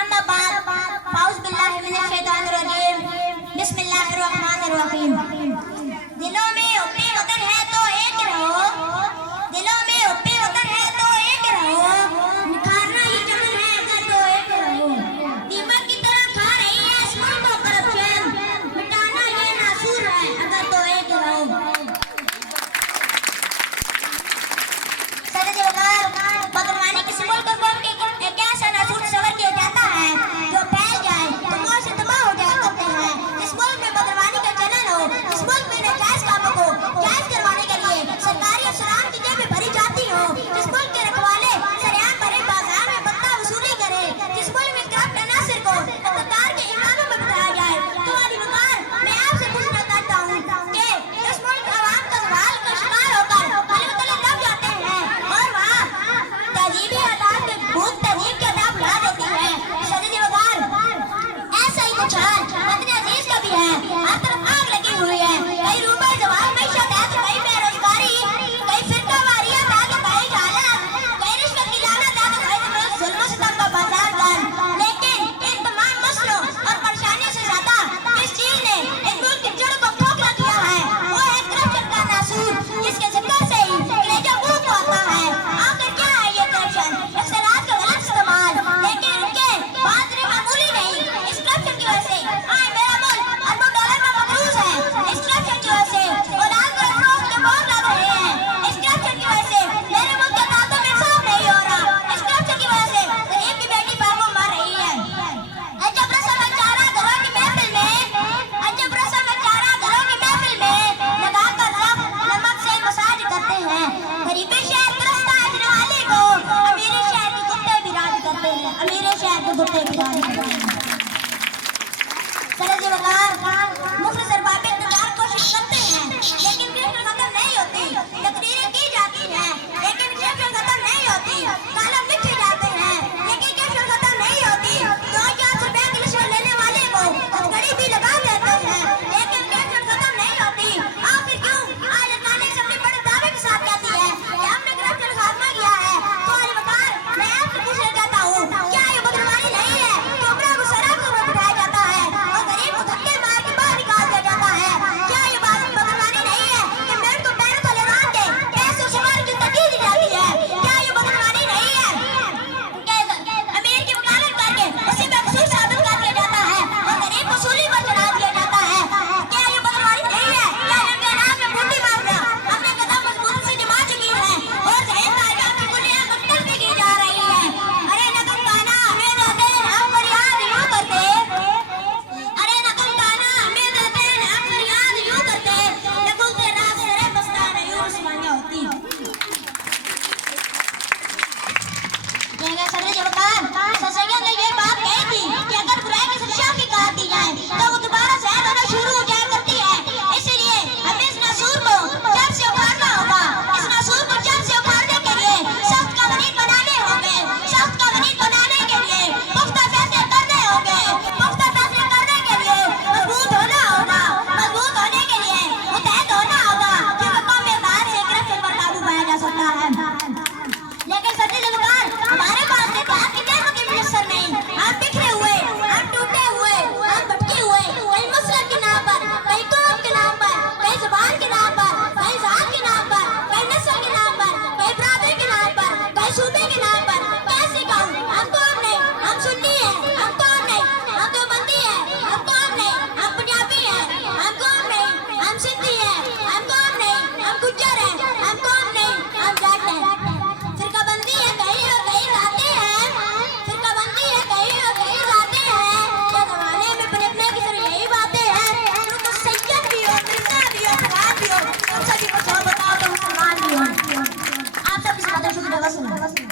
अम्मा बाद फाउज बिल्लाहि मिनश शैतानिर रजीम बिस्मिल्लाहिर रहमानिर रहीम। दिलों में उप्पे वतन है तो एक रहो, दिलों में उप्पे वतन है तो एक रहो, निखारना ही चमन है अगर तो एक रहो। दीमक की तरह खा रही है इस मुल्क को करप्शन, मिटाना ये नासूर है अगर तो एक रहो। बदरवानी किसी मुल्क को एक ऐसा नासूर सवर किया जाता है जो फैल जाए तो मौत से तबाह हो जाया करते हैं। जिस मुल्क में बदरवानी का चलन हो, जिस मुल्क में नाजायज कामों को जायज करवाने के लिए सरकारी अफसरान की जेबें भरी जाती हो, जिस मुल्क के रखवाले सरेआम भरे बाजार में बत्ता वसूली करे, जिस मुल्क में करप्ट अनासिर को इक़्तिदार के इमामों में बिठाया जाए, तो वाली वकार मैं आपसे पूछना चाहता हूँ कि इस मुल्क अवाम का सवाल का शिकार होकर अल्लाह तआला लग जाते हैं और वहाँ तहजीबी आदाब में भूत तहजीब के आदाब उड़ा देती है। सदीदी वकार ऐसा ही कुछ हाल वतन अजीज का भी है। हर तरफ आग लगी हुई है, कई रूबे जवाब मैशत है तो कई बेरोजगारी, कई फिरका वारियत है तो कई जहालत, कई रिश्वत की लानत है तो कई जुल्म सितम का बाजार दर। लेकिन इन तमाम मसलों और परेशानियों से ज्यादा किस चीज ने इस मुल्क की जड़ को खोखला किया है वो है करप्शन का नासूर, जिसके जिक्र से ही कलेजा मुंह को आता है। आखिर क्या है ये करप्शन? इख्तिलाफ का गलत इस्तेमाल, लेकिन उनके बात मामूली नहीं। इस करप्शन की वजह से आज मेरा मुल्क अरबों डॉलर में मकरूज है। इस करप्शन की वजह से औलाद को अफरोज के मोल लग रहे हैं। इस करप्शन की वजह से मेरे मुल्क के तातों में इंसाफ नहीं हो रहा। इस करप्शन की वजह से गरीब की बेटी पागल मर रही है। अजब रस्म है चारा घरों की महफिल में, अजब रस्म है चारा घरों की महफिल में, लगाकर रब नमक से मसाज करते हैं। गरीबी शहर तरसता है जिनवाले को, अमीरी शहर के कुत्ते भी राज करते हैं, अमीरी शहर के कुत्ते भी राज करते हैं। सदीदी वकार मुख्तलिफ अरबाब इक़्तिदार कोशिश करते हैं लेकिन करप्शन खत्म नहीं होती। तकरीरें की जाती हैं लेकिन करप्शन खत्म नहीं होती। कालम लिखे जाते हैं लेकिन करप्शन खत्म नहीं होती। 2000 रुपए की रिश्वत लेने वाले को हथकड़ी भी लगा देते हैं लेकिन करप्शन खत्म नहीं होती। आखिर क्यों आज अकाली असम्बली बड़े दावे के साथ कहती है कि हमने करप्शन खात्मा किया है? तो अली वकार मैं आपसे पूछना चाहता हूँ, क्या ये बदरवानी नहीं है कि उम्रा को शराब को बिठाया जाता है और गरीब को धक्के मार के बाहर निकाल दिया जाता है? क्या ये बात बदरवानी नहीं है कि मेरे को पैरों तले बांध के पैसों शुमार की तरकीब दी जाती है? क्या ये बदरवानी नहीं है कि अमीर की वकालत करके उसी पे कसूर साबित कर दिया जाता है और गरीब को सूली पर चढ़ा दिया जाता है? क्या ये बदरवानी नहीं है? क्या नंगे नाम में बूटी मारना अपने कदम मजबूत से जमा चुकी है और जहन ताइबा की कुलियां मुख्तल भी की जा रही है? अरे नकल काना हमें देते हम फरियाद यूं करते, अरे नकल काना हमें देते हम फरियाद यूं करते, नकुल के रात सरे बस्तान यूं उस्मानिया होती। सदीदी वकार ससैयद ने ये बात कही थी कि अगर बुराई की शिक्षा की काट दी जाए तो वो दोबारा सहन होना शुरू हो जाया करती है। इसीलिए हमें इस नासूर को जड़ से उखाड़ना होगा। इस नासूर को जड़ से उखाड़ने के लिए सख्त कानून बनाने होंगे। सख्त कानून बनाने के लिए पुख्ता फैसले करने होंगे। पुख्ता फैसले करने के लिए मजबूत होना होगा। मजबूत होने के लिए मुतहद होना होगा क्योंकि कौम में बाहर से करप्शन पर काबू पाया जा सकता है। लेकिन सदीदी वकार हमारे पास इतिहास की जज्बे की मुयस्सर नहीं। हम बिखरे हुए, हम टूटे हुए, हम भटके हुए, कहीं मसलब के नाम पर, कहीं कौम के नाम पर, कहीं जुबान के नाम पर, कहीं ज़ात के नाम पर, कहीं नस्ल के नाम पर, कहीं बरादरी के नाम पर, कहीं सूबे के नाम पर। कैसे कहूँ हम कौम नहीं, हम सुन्नी हैं, हम कौम नहीं, हम देवबंदी हैं, हम कौम नहीं, हम पंजाबी हैं, हम कौम नहीं, हम सिंधी हैं, हम कौम नहीं, हम गुज्जर हैं, हम कौम नहीं, हम जाट हैं। फिरकाबंदी है कहीं और कहीं जाते हैं, फिरकाबंदी है कहीं और कहीं जाते हैं। क्या जमाने में पनपने की सिर्फ यही बातें हैं? तुम तो सैयद भी हो, मिर्जा भी हो, फलान भी हो, तुम सभी को बताओ तो मुसलमान भी हो। आप सब इस बात को शुक्रिया सुनो।